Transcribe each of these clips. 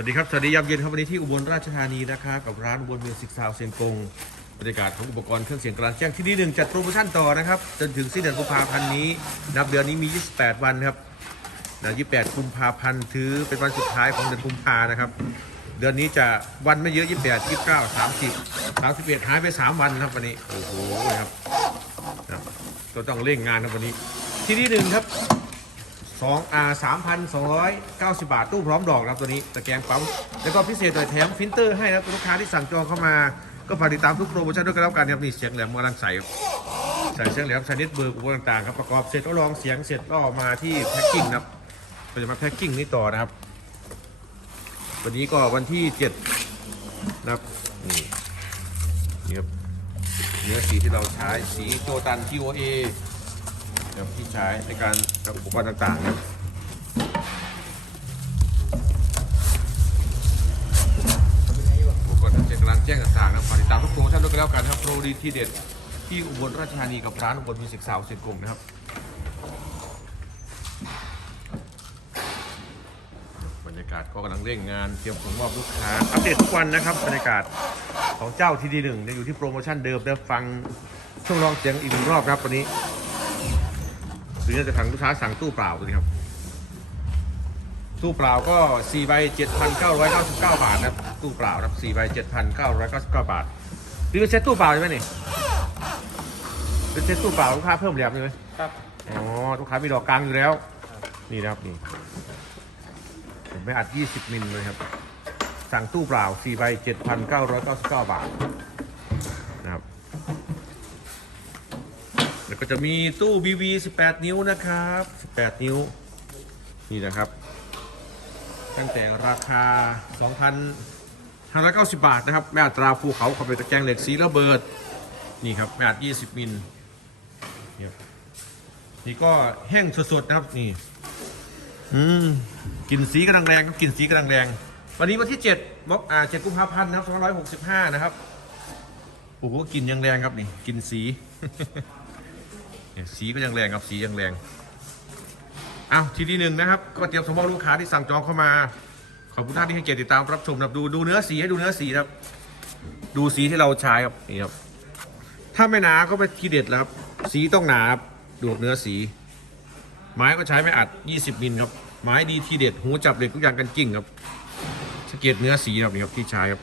วัสดีครับ สวัสดียามเย็นครับวันนี้ที่อุบลราชธานีนะครับกับร้านอุบลมิวสิกซาวเซียงกงบรรยากาศของอุปกรณ์เครื่องเสียงกลางแจ้งที่นี่หนึ่งจัดโปรโมชั่นต่อนะครับ จนถึงสิ้นเดือนกุมภาพันธ์นี้ นับเดือนนี้มี 28 วันครับนะ28 กุมภาพันธ์ถือเป็นวันสุดท้ายของเดือนกุมภานะครับ เดือนนี้จะวันไม่เยอะ 28 29 30 31 หายไป 3 วันครับวันนี้ โอ้โหครับนะก็ต้องเร่งงานครับวันนี้ ที่นี่หนึ่งครับ สองอ่าสามพันสองร้อยเก้าสิบาท ตู้พร้อมดอกนะครับตัวนี้ตะแกรงปั๊ม แล้วก็พิเศษหน่อยแถมฟิลเตอร์ให้นะครับลูกค้าที่สั่งจองเข้ามา ก็ฝากติดตามทุกโปรโมชั่นด้วยกันแล้วกันนะครับนี่เสียงแหลมกำลังใส่ใส่เสียงแหลมใส่เน็ตเบอร์อุปกรณ์ต่างๆครับประกอบเสร็จก็ลองเสียงเสร็จก็มาที่แพ็คกิ้งนะครับเราจะมาแพ็คกิ้งนี่ต่อนะครับ วันนี้ก็วันที่เจ็ดนะครับนี่นี่ครับเนื้อสีที่เราใช้สีโจตัน TOA นะครับที่ใช้ในการกับอุปกรณ์ต่างๆนะครับอุปกรณ์ทางเสียงกลางแจ้งต่างๆนะครับฝากติดตามทุกโปรโมชั่นด้วยกันแล้วกันนะครับโปรดีที่เด็ดที่อุบลราชธานีกับร้านอุบลมิวสิกซาวเสียงกงนะครับบรรยากาศก็กำลังเร่งงานเตรียมส่งมอบลูกค้าอัปเดตทุกวันนะครับบรรยากาศของเจ้าทีดีหนึ่งอยู่ที่โปรโมชั่นเดิมเดี๋ยวฟังช่วงลองเสียงอีกหนึ่งรอบนะครับวันนี้ หรือจะถังลูกค้าสั่งตู้เปล่าตัวนี้ครับ ตู้เปล่าก็4ใบ7,999 บาทนะครับ ตู้เปล่านะครับ4ใบ7,999 บาทหรือเป็นเซ็ตตู้เปล่าใช่ไหมนี่เป็นเซ็ตตู้เปล่าลูกค้าเพิ่มแหลมใช่ไหมครับอ๋อลูกค้ามีดอกกลางอยู่แล้ว นี่นะครับนี่ผมไม่อัด 20 มิลเลยครับ สั่งตู้เปล่า4ใบ7,999 บาทนะครับ แล้ว ก็จะมีตู้ BV 18 นิ้วนะครับ 18 นิ้ว นี่นะครับ ตั้งแต่ราคา 2,590 บาทนะครับ แม่อัตราภูเขาเข้าไปตแกงเหล็กสีระเบิด นี่ครับแม่อัด20 มิลนี่ก็แห้งสดๆนะครับนี่ อืมกลิ่นสีกำลังแรงครับกลิ่นสีกำลังแรง วันนี้วันที่7มกอ่า7กุมภาพันธ์นะครับ265 นะครับโอ้โหกลิ่นยังแรงครับนี่กลิ่นสี เนี่ยสีก็ยังแรงครับสียังแรงเอาทีที่หนึ่งนะครับก็เตรียมสมมติลูกค้าที่สั่งจองเข้ามาขอบคุณท่านที่ให้เกียรติติดตามรับชมนะครับดูดูเนื้อสีให้ดูเนื้อสีนะครับ ดูสีที่เราใช้ครับนี่ครับถ้าไม่หนาก็ไปทีเด็ดแล้วครับสีต้องหนาครับดูเนื้อสี ไม้ก็ใช้ไม่อัด 20มิลครับไม้ดีทีเด็ดหูจับเหล็กทุกอย่างกันกิ่งครับสเก็ตเนื้อสีครับนี่ครับที่ใช้ครับ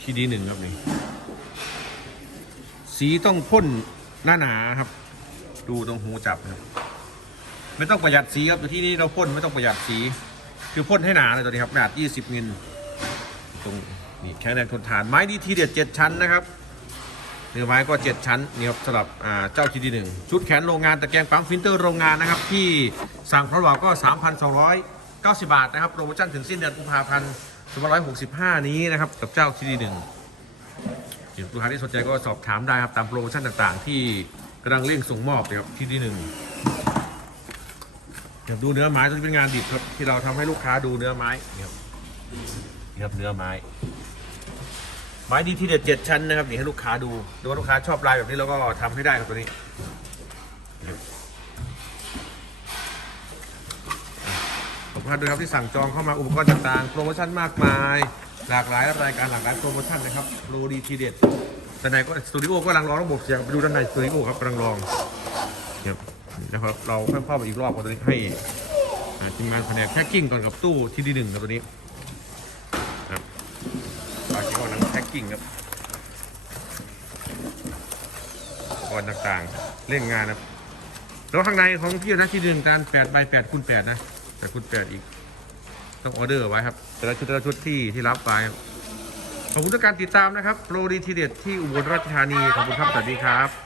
ที่ดีหนึ่งครับนี่ สีต้องพ่นหน้าหนาครับ ดูตรงหูจับนะไม่ต้องประหยัดสีครับตัวที่นี่เราพ่นไม่ต้องประหยัดสี คือพ่นให้หนาเลยตัวนี้ครับขนาด 20มิลตรงนี่แข็งแรงทนทานไม้ดีทีเด็ดเจ็ดชั้นนะครับเนื้อไม้ก็ 7 ชั้นนี่ครับสำหรับเจ้าทีดีหนึ่งชุดแขนโรงงานตะแกรงปั๊มฟิลเตอร์โรงงานนะครับ ที่สั่งพร้อมบอกก็ 3,290 บาทนะครับโปรโมชั่นถึงสิ้นเดือนกุมภาพันธ์2565 นี้นะครับกับเจ้าทีดีหนึ่ง ลูกค้าที่สนใจก็สอบถามได้ครับตามโปรโมชั่นต่างๆ ที่กำลังเร่งส่งมอบนะครับทีดีหนึ่งเดี๋ยวดูเนื้อไม้ตัวนี้เป็นงานดิบครับที่เราทำให้ลูกค้าดูเนื้อไม้เนี่ครับนี่ครับเนื้อไม้ ไม้ดีที่เด็ดเจ็ดชั้นนะครับนี่ให้ลูกค้าดูดูว่าลูกค้าชอบลายแบบนี้เราก็ทำให้ได้ครับตัวนี้ขอบคุณด้วยครับที่สั่งจองเข้ามาอุปกรณ์ต่างๆโปรโมชั่นมากมาย หลากหลายรายการหลากหลายโปรโมชั่นนะครับโปรดีทีเด็ดแต่ในก็สตูดิโอก็กำลังรองระบบเสียงไปดูด้านในสตูดิโอครับกำลังรองครับนะครับเราเพิ่มเข้าไปอีกรอบกับตัวนี้ให้ทีมงานแผนกแพ็กกิ้งก่อนกับตู้ที่ดีหนึ่งกับตัวนี้ปลาที่กำลังแพ็กกิ้งครับอุปกรณ์ต่างๆเล่นงานนะครับแล้วข้างในของพี่นะที่หนึ่งการ8ใบ8คูณ8นะ8คูณ8อีก ต้องออเดอร์ไว้ครับแต่ละชุดแต่ละชุดที่ที่รับไปขอบคุณทุกการติดตามนะครับโปรดีทีเด็ดที่อุบลราชธานีขอบคุณครับสวัสดีครับ